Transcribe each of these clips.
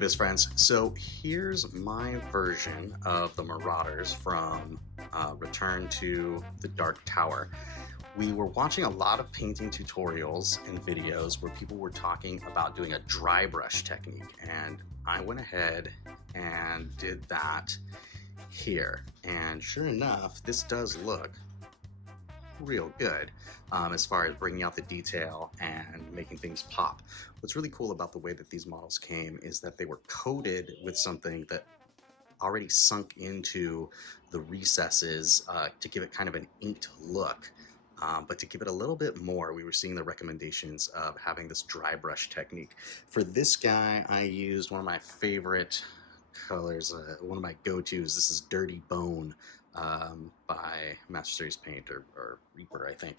at this, friends. So here's my version of the Marauders from Return to the Dark Tower. We were watching a lot of painting tutorials and videos where people were talking about doing a dry brush technique, and I went ahead and did that here. And sure enough, this does look real good as far as bringing out the detail and making things pop. What's really cool about the way that these models came is that they were coated with something that already sunk into the recesses to give it kind of an inked look. But to give it a little bit more, we were seeing the recommendations of having this dry brush technique. For this guy, I used one of my favorite colors, one of my go-tos. This is Dirty Bone by Master Series Paint or Reaper, I think.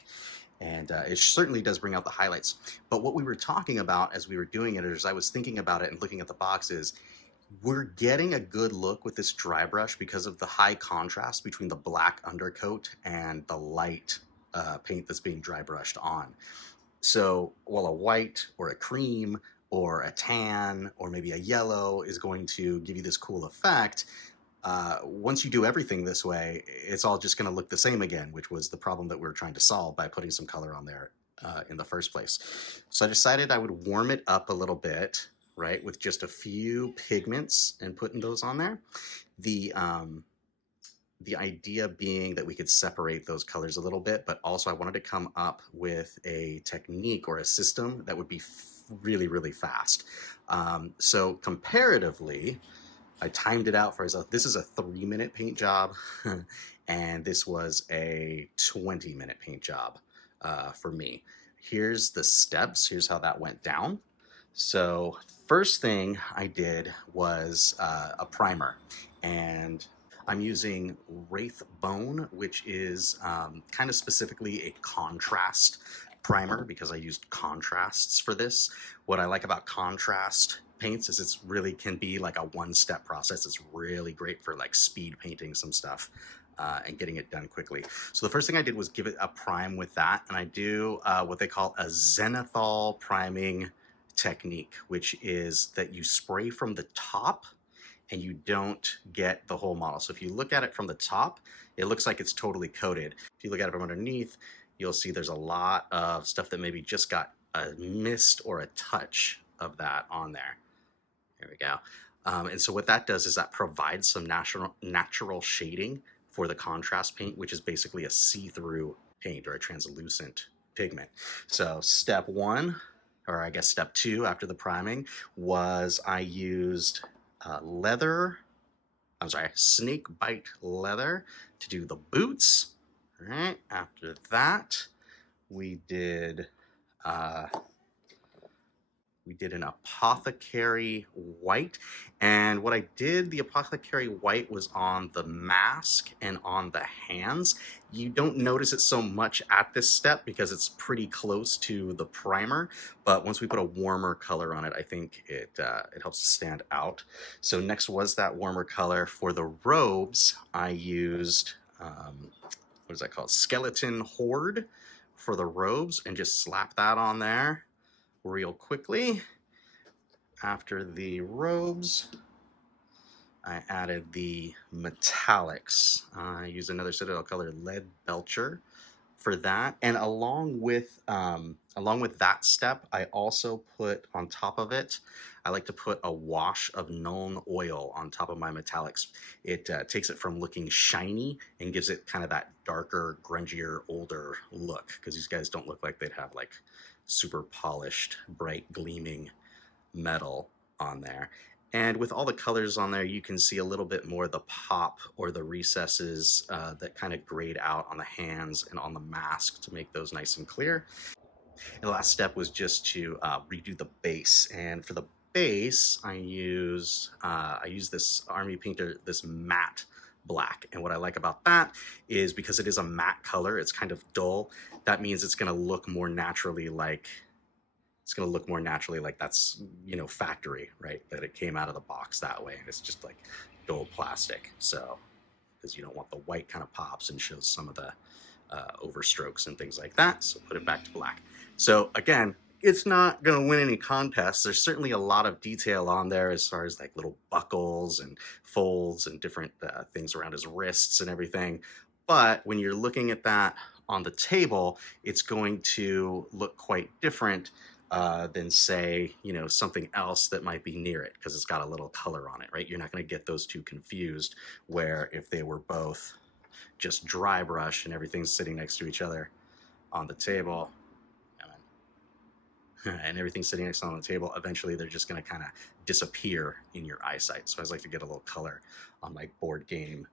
And it certainly does bring out the highlights. But what we were talking about as we were doing it, as I was thinking about it and looking at the boxes, we're getting a good look with this dry brush because of the high contrast between the black undercoat and the light paint that's being dry brushed on. So while a white or a cream or a tan or maybe a yellow is going to give you this cool effect, once you do everything this way, it's all just going to look the same again, which was the problem that we were trying to solve by putting some color on there in the first place. So I decided I would warm it up a little bit, right, with just a few pigments and putting those on there. The idea being that we could separate those colors a little bit, but also I wanted to come up with a technique or a system that would be really, really fast. So comparatively, I timed it out for myself. This is a 3-minute paint job, and this was a 20-minute paint job for me. Here's the steps. Here's how that went down. So first thing I did was a primer, and I'm using Wraith Bone, which is kind of specifically a contrast primer because I used contrasts for this. What I like about contrast paints is it's really can be like a one-step process. It's really great for like speed painting some stuff and getting it done quickly. So the first thing I did was give it a prime with that, and I do what they call a zenithal priming technique, which is that you spray from the top and you don't get the whole model. So if you look at it from the top, it looks like it's totally coated. If you look at it from underneath, you'll see there's a lot of stuff that maybe just got a mist or a touch of that on there. There we go. And so what that does is that provides some natural shading for the contrast paint, which is basically a see-through paint or a translucent pigment. So step one, or I guess step two after the priming, was I used snake bite leather to do the boots. All right, after that, we did an apothecary white, and what I did, the apothecary white was on the mask and on the hands. You don't notice it so much at this step because it's pretty close to the primer, but once we put a warmer color on it, I think it helps to stand out. So next was that warmer color. For the robes, I used what is that called? Skeleton Horde for the robes, and just slap that on there real quickly. After the robes, I added the metallics. I used another Citadel color, Lead Belcher, for that. And along with that step, I also put on top of it, I like to put a wash of Nuln Oil on top of my metallics. It takes it from looking shiny and gives it kind of that darker, grungier, older look, because these guys don't look like they'd have like super polished, bright, gleaming metal on there. And with all the colors on there, you can see a little bit more the pop or the recesses that kind of grade out on the hands and on the mask to make those nice and clear. And the last step was just to redo the base. And for the base, I use this Army Painter, this matte black. And what I like about that is because it is a matte color, it's kind of dull. That means it's going to look more naturally like that's, you know, factory, right? That it came out of the box that way. And it's just like dull plastic. So, because you don't want the white kind of pops and shows some of the overstrokes and things like that. So put it back to black. So again, it's not going to win any contests. There's certainly a lot of detail on there as far as like little buckles and folds and different things around his wrists and everything. But when you're looking at that on the table, it's going to look quite different than say, you know, something else that might be near it because it's got a little color on it, right? You're not going to get those two confused, where if they were both just dry brush and everything's sitting next to each other on the table, and everything's sitting next on the table, eventually they're just going to kind of disappear in your eyesight. So I like to get a little color on my board game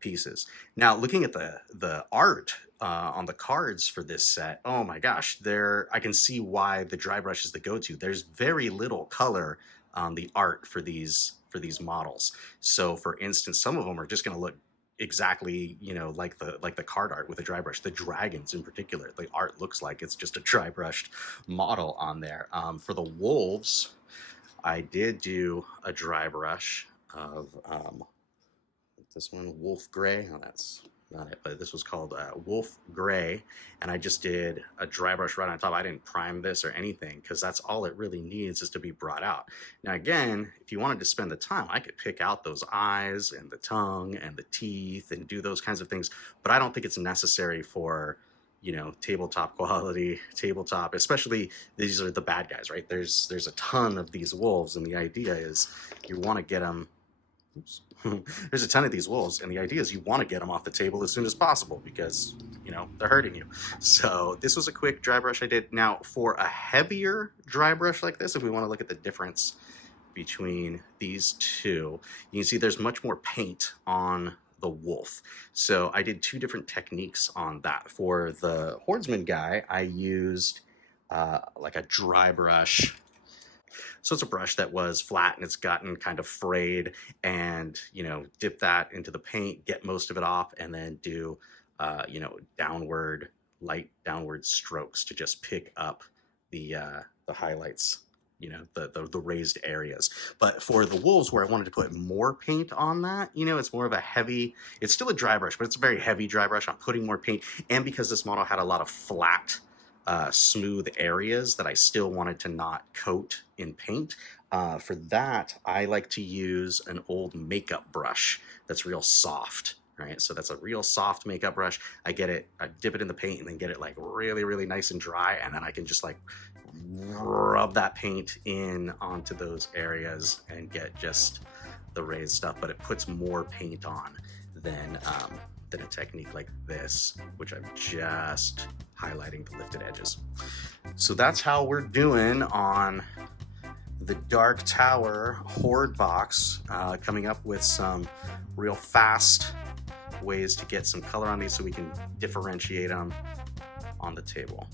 pieces. Now, looking at the art on the cards for this set, oh my gosh, I can see why the dry brush is the go-to. There's very little color on the art for these models. So for instance, some of them are just going to look exactly, you know, like the card art with a dry brush. The dragons in particular, the art looks like it's just a dry brushed model on there. For the wolves, I did do a dry brush of this one, Wolf Gray. Oh, that's not it, but this was called Wolf Gray, and I just did a dry brush right on top. I didn't prime this or anything because that's all it really needs is to be brought out. Now again, if you wanted to spend the time, I could pick out those eyes and the tongue and the teeth and do those kinds of things, but I don't think it's necessary for, you know, tabletop quality, especially these are the bad guys, right? There's a ton of these wolves, and the idea is you want to get them. Oops. There's a ton of these wolves, and the idea is you want to get them off the table as soon as possible because, you know, they're hurting you. So this was a quick dry brush I did. Now, for a heavier dry brush like this, if we want to look at the difference between these two, you can see there's much more paint on the wolf. So I did two different techniques on that. For the Hordeman guy, I used like a dry brush. So it's a brush that was flat and it's gotten kind of frayed, and, you know, dip that into the paint, get most of it off, and then do, you know, light downward strokes to just pick up the highlights, you know, the raised areas. But for the wolves, where I wanted to put more paint on that, you know, it's more of a heavy, it's still a dry brush, but it's a very heavy dry brush. I'm putting more paint, and because this model had a lot of flat, smooth areas that I still wanted to not coat in paint. For that, I like to use an old makeup brush that's real soft, right? So that's a real soft makeup brush. I dip it in the paint and then get it like really, really nice and dry, and then I can just like rub that paint in onto those areas and get just the raised stuff, but it puts more paint on than a technique like this, which I'm just highlighting the lifted edges. So that's how we're doing on the Dark Tower Horde box, coming up with some real fast ways to get some color on these so we can differentiate them on the table.